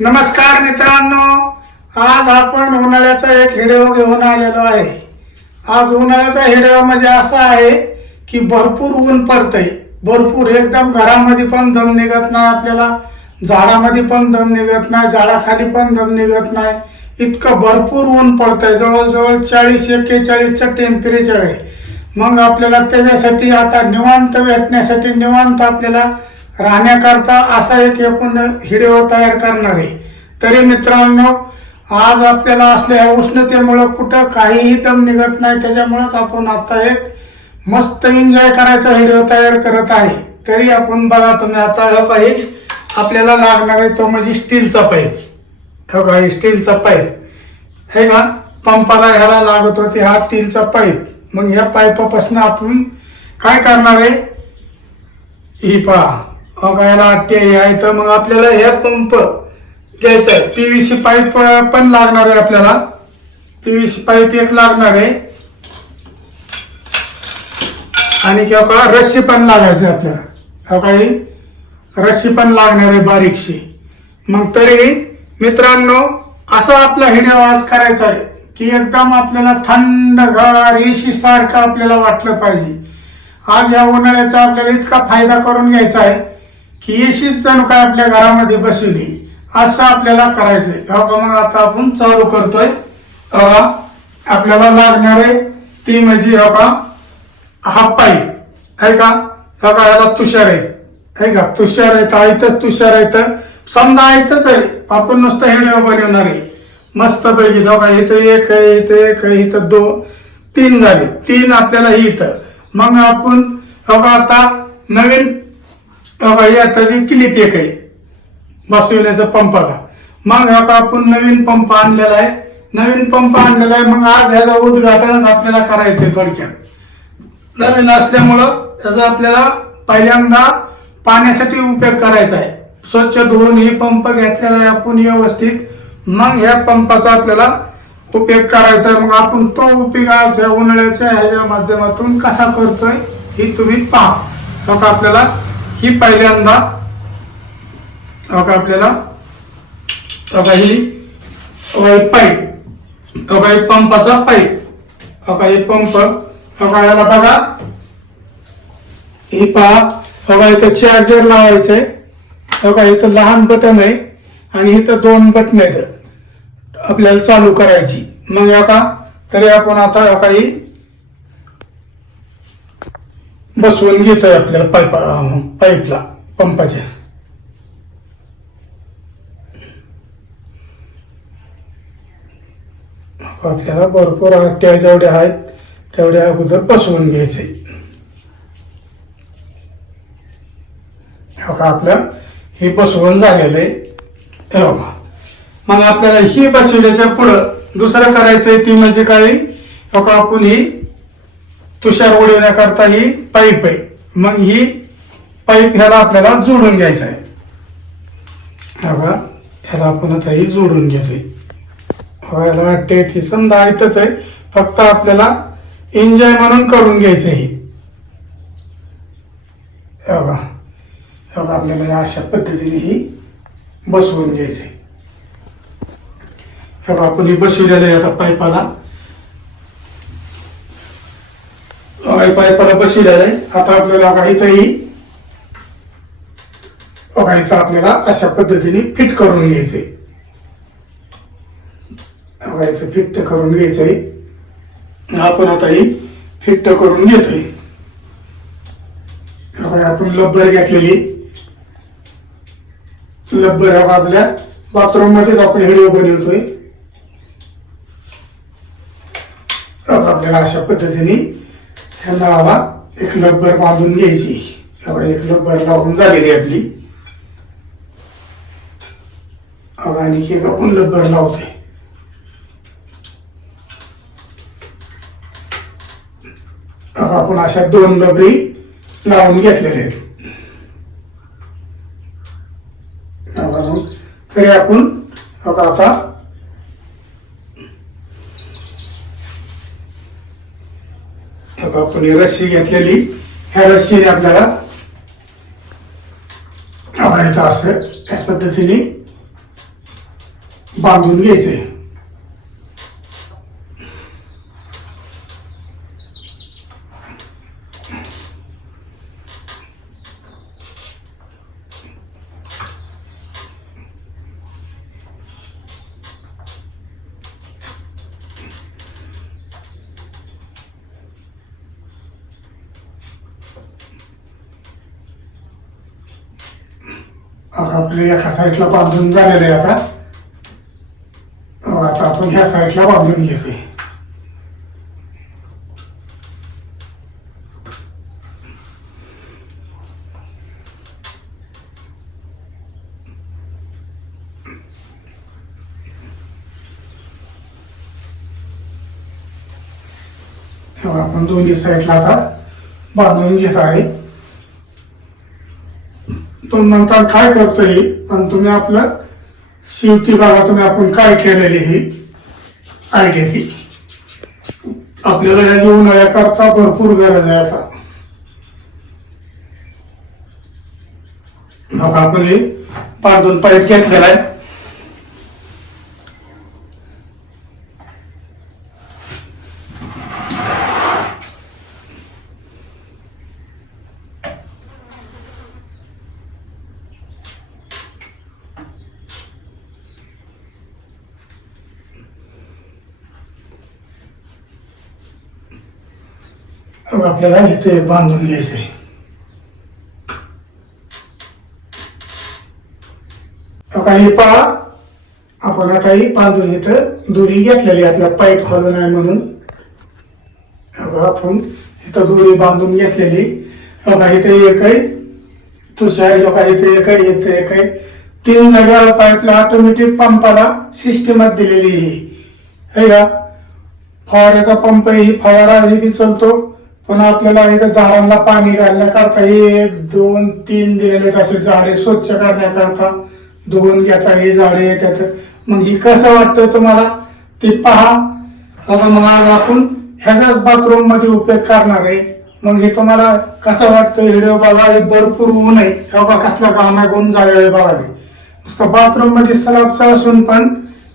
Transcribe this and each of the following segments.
नमस्कार मित्रांनो, आज आपण उन्हाळ्याचा एक व्हिडिओ घेऊन आलेलो आहे। आज उन्हाळ्याचा व्हिडिओ म्हणजे असा आहे की भरपूर ऊन पडतंय, भरपूर एकदम घरामध्ये पण दम निघत नाही, आपल्याला झाडामध्ये पण दम निघत नाही, झाडाखाली पण दम निघत नाही, इतकं भरपूर ऊन पडतंय। जवळजवळ 40-41चं टेम्परेचर आहे। मग आपल्याला त्याच्यासाठी आता निवांत भेटण्यासाठी, निवांत आपल्याला राहण्याकरता असा एक आपण व्हिडिओ तयार करणार आहे। तरी मित्रांनो, आज आपल्याला असल्या उष्णतेमुळे कुठं काहीही दम निघत नाही, त्याच्यामुळेच आपण आता एक मस्त एन्जॉय करायचा व्हिडिओ तयार करत आहे। तरी आपण बघा, तुम्ही आता हा पाईप आपल्याला लागणार आहे, तो म्हणजे स्टीलचा पाईप। हे बघा, स्टीलचा पाईप हे का पंपाला ह्याला लागत होते, हा स्टीलचा पाईप। मग ह्या पाईपापासून आपण काय करणार आहे, ही पहा याला अट्टे आहे, तर मग आपल्याला हे पंप घ्यायचा आहे। पीव्हीसी पाईप पण लागणार आहे आपल्याला, पीव्हीसी पाईप एक लागणार आहे, आणि किंवा रस्सी पण लागायची आपल्याला, काही रस्सी पण लागणार आहे बारीकशी। मग तरी मित्रांनो, असा आपला व्हिडिओ आज करायचा आहे की एकदम आपल्याला थंडगार एसी सारखं आपल्याला वाटलं पाहिजे। आज या उन्हाळ्याचा आपल्याला इतका फायदा करून घ्यायचा आहे की एसीच जणू काय आपल्या घरामध्ये बसवली, असं आपल्याला करायचंय। मग आता आपण चालू करतोय। आपल्याला लागणार आहे ती म्हणजे हा पाईप आहे का, याला तुषार आहे का, तुषार आहे, इथंच तुषार आहे, समजा इथंच आहे, आपण नुसतं व्हिडिओ बनवणार आहे मस्त पैकी। इथं एक आहे, इथं एक आहे, इथं तीन झाले, तीन आपल्याला इथं। मग आपण आता नवीन त्याची क्लिप एक आहे बसविण्याचा पंपाला। मग आपण नवीन पंप आणलेला आहे, मग आज ह्याचं उद्घाटन आपल्याला करायचंय। थोडक्यात नवीन असल्यामुळं त्याचा आपल्याला पहिल्यांदा पाण्यासाठी उपयोग करायचा आहे। स्वच्छ धुवून ही पंप घेतलेला आहे आपण व्यवस्थित, मग ह्या पंपाचा आपल्याला उपयोग करायचा आहे। मग आपण तो उपयोग उन्हाळ्याच्या ह्याच्या माध्यमातून कसा करतोय हे तुम्ही पहा। आपल्याला ही पहिल्यांदा आपल्याला ही पाईप, पंपाचा पाईप, हे पंप याला बघा, ही पहा, इथं चार्जर लावायचं आहे, इथं लहान बटन आहे आणि इथं 2 बटन आहेत आपल्याला चालू करायची। मग तरी आपण आता काही बसवून घेतोय आपल्याला पाईपला पंपाच्या। आपल्याला भरपूर अट्ट्या जेवढ्या आहेत तेवढ्या अगोदर बसवून घ्यायचे। आपलं हे बसवून झालेलं आहे। मग आपल्याला ही बसवल्याच्या पुढं दुसरं करायचंय, ती म्हणजे काय, आपण ही तुषार उडवण्याकरता ही पाईप आहे। मग ही पाईप ह्याला आपल्याला जोडून घ्यायचं आहे। ह्याला आपण आता ही जोडून घेतोय। याला वाटते ती समजा इथंच आहे, फक्त आपल्याला एन्जॉय म्हणून करून घ्यायचं आहे। आपल्याला अशा पद्धतीने ही बसवून घ्यायचंय। आपण ही बसवलेलं आहे आता पाईपाला बसवलेलं आहे। आता आपल्याला इथं आपल्याला अशा पद्धतीने फिट करून घ्यायचंय। इथं फिट करून घ्यायचंय, आपण आता ही फिट करून घेतोय। आपण लब्बर घेतलेली, लब्बर आपल्या बाथरूम मध्येच आपण व्हिडिओ बनवतोय। आपल्याला अशा पद्धतीने ह्या नळाला एक लब्बर बांधून घ्यायची। एक लब्बर लावून झालेली आपली, आणि एक आपण लब्बर लावतोय। आपण अशा 2 लबरी लावून घेतलेल्या आहेत। तरी आपण आता आपण रस्सी घेतलेली, ह्या रस्सीने आपल्याला असं त्या पद्धतीने बांधून घ्यायचे. आपले एका साईडला बांधून झालेले आहे. आता आपण ह्या साईडला बांधून घेतोय. आपण दोन्ही साईडला आता बांधून घेत आहे. तो नंतर काय करतोय, पण तुम्ही आपलं शेवटी बघा तुम्ही आपण काय केलेली ही आयडिया ती आपल्याला या उन्हाळ्याकरता भरपूर गरज आहे. आता बघा आपण हे बांधून पाईप घेतलेला आहे. आपल्याला इथे बांधून घ्यायचंय. काही पहा आपण आता ही बांधून इथं दोरी घेतलेली आपला पाईप हलू नाही म्हणून. आपण इथं दोरी बांधून घेतलेली. बघा इथे एक आहे तुषार, बघा इथे एक आहे, इथे एक आहे. 3 जागेवर पाईपला ऑटोमॅटिक पंपाला सिस्टीमात दिलेली आहे का. फवाऱ्याचा पंप आहे, ही फवारा हे बी चालतो. पुन्हा आपल्याला इथं झाडांना पाणी घालण्याकरता 1, 2, 3 दिलेले असे झाडे स्वच्छ करण्याकरता 2 घेता हे झाडे येतात. मग ही कसं वाटतं तुम्हाला ते पहा. मग आज आपण ह्याचाच बाथरूम मध्ये उपयोग करणार आहे. मग हे तुम्हाला कसं वाटतं व्हिडिओ बघा. हे भरपूर ऊन आहे, बघा कसला घाम आहे, ऊन झालेलं बघा. नुसतं बाथरूम मध्ये स्लॅबचं असून पण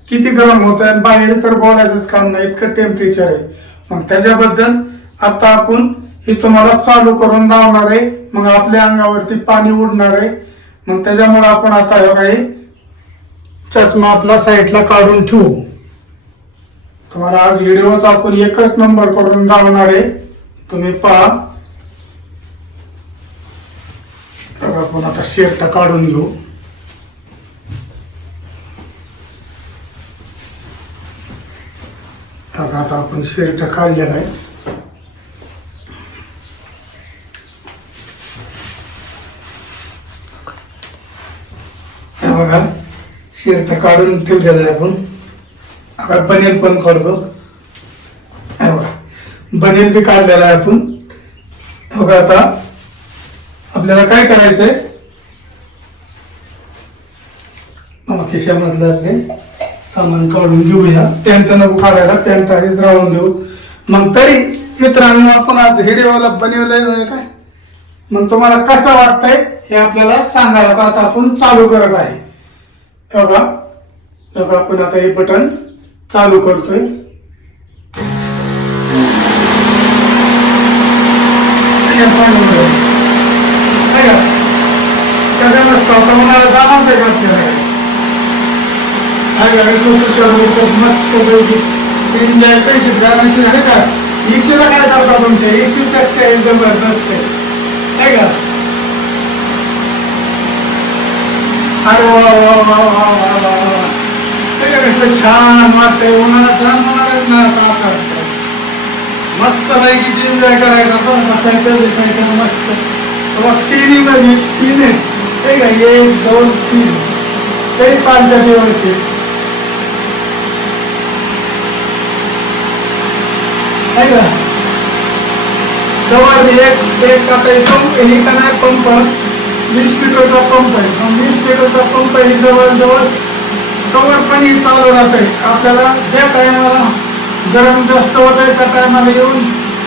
किती गरम होत आहे. बाहेर तर बोलायचंच काम नाही, इतकं टेम्परेचर आहे. मग त्याच्याबद्दल आता आपण हे तुम्हाला चालू करून लावणार आहे. मग आपल्या अंगावरती पाणी उडणार आहे. मग त्याच्यामुळे आपण आता हे चष्मा आपला साईडला काढून ठेवू. तुम्हाला आज व्हिडिओचा आपण एकच नंबर करून लावणार आहे, तुम्ही पहा. आपण आता शर्ट काढून घेऊ. आता आपण शर्ट काढलेला आहे. बघा शर्ट काढून ठेवलेला आहे आपण. आता बनेल पण काढतो. बघा बनेल बी काढलेला आहे आपण. बघा आता आपल्याला काय करायचंय, खिशामधलं आपले सामान काढून घेऊया. पॅन्ट नको काढायला, पॅन्ट आधीच राहून देऊ. मग तरी मित्रांनो आपण आज व्हिडिओला बनवलंय काय, मग तुम्हाला कसं वाटतंय हे आपल्याला सांगायला का. आता आपण चालू करत आहे. बघा बघा आपण आता हे बटन चालू करतोय. मस्त एन्जॉय पाहिजे गाण्याची आहे का. एसीला काय करता तुमच्या, एसी पेक्षा एकदम जबरदस्त आहे का. अरे वा वा वा वा वा वा वा. छान वाटतंय. उन्हाळा छान होणारच ना आता. मस्त पैकी एन्जॉय करायचा, बसायचं दिसायचं मस्त. तिन्ही मध्ये 3 आहे का, 1, 2, 3 तरी चालतात व्यवस्थित आहे का. जवळ एक पंप हे का नाही, पंप 20 लिटरचा पंप आहे. 20 लिटरचा पंप ही जवळजवळ कवर पाणी चालू राहतंय. आपल्याला ज्या टायमाला गरम जास्त होत आहे त्या टायमाला येऊन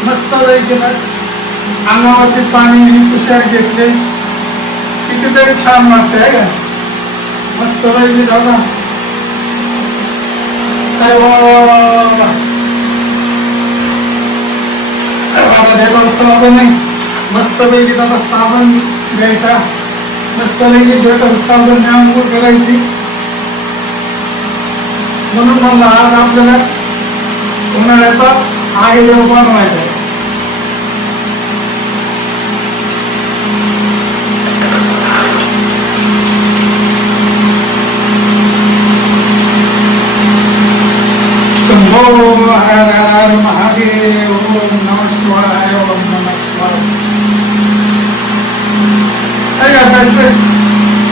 मस्त जायचे ना अंगावरती पाणी तुषार घेतले, कितीतरी छान वाटते आहे का. मस्त जायचे दादा अरे वा वा वा वा. अरे बाबा त्याला साबण नाही, मस्त पैकी त्याचा साबण घ्यायचा, मस्त पैकी भेटत साबण आंघोळ करायची. म्हणून म्हणलं आज आपल्याला उन्हाळ्याचा आयुर्वेद बनवायचा आहे. शंभो हर हर महादेव, ओम नमः शिवाय, ओम नमः शिवाय.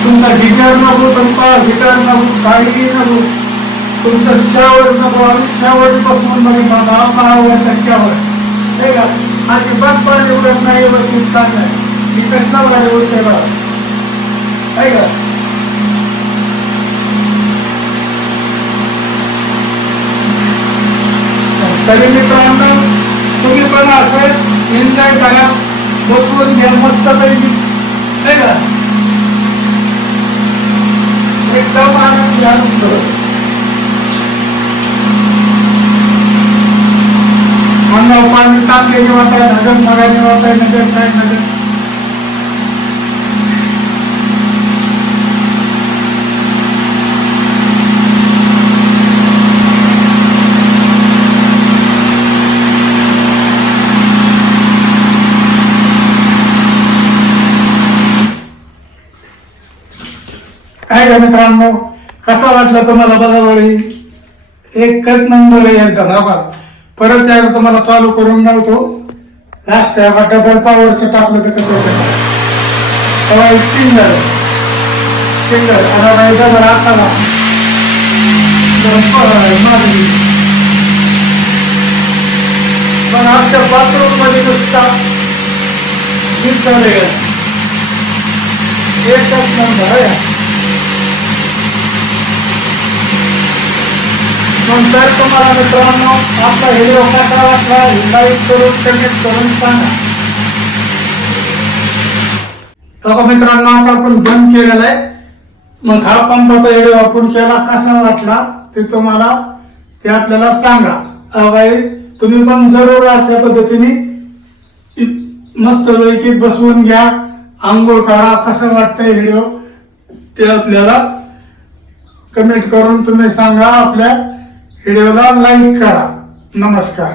तुमचा गिटार नको, तुमचा गिटार नको, काही नको, तुमचं शावर नको. आम्ही शावर बसून मध्ये माझा आवडता शावर आहे का. अजिबात पाणी उडत नाही, बसून चांगलं आहे. मी कसला गाडी उडते बघा आहे का. तरी मित्रांनो तुम्ही पण असं एन्जॉय करा, बसवून घ्या मस्त पैकी आहे का. एकदम आनंद घ्या. अंगावर पाणी तापले वाटाय, नगर मराने वाटाय, नगर काय नगर. काय का मित्रांनो, कसा वाटला तुम्हाला बघा बरं. एकच नंबर आहे एकदम. बघा परत त्याला तुम्हाला चालू करून लावतो. लास्ट डबल पॉवरचं टाकलं तर कसं सिंगल सिंगल आणि डबल आताला पण आमच्या बाथरूम मध्ये नुसता गीत झाले. एकच नंबर आहे. नंतर तुम्हाला मित्रांनो आपला व्हिडिओ कसा वाटला लाईक करून कमेंट करून सांगा. बघा मित्रांनो आता आपण बंद केलेला आहे. मग हा पंपाचा व्हिडिओ आपण केला कसा वाटला ते तुम्हाला ते आपल्याला सांगा. बाई तुम्ही पण जरूर अशा पद्धतीने मस्त पैकी बसवून घ्या, आंघोळ करा. कसं वाटतंय व्हिडिओ ते आपल्याला कमेंट करून तुम्ही सांगा. आपल्या व्हिडिओला लाईक करा. नमस्कार.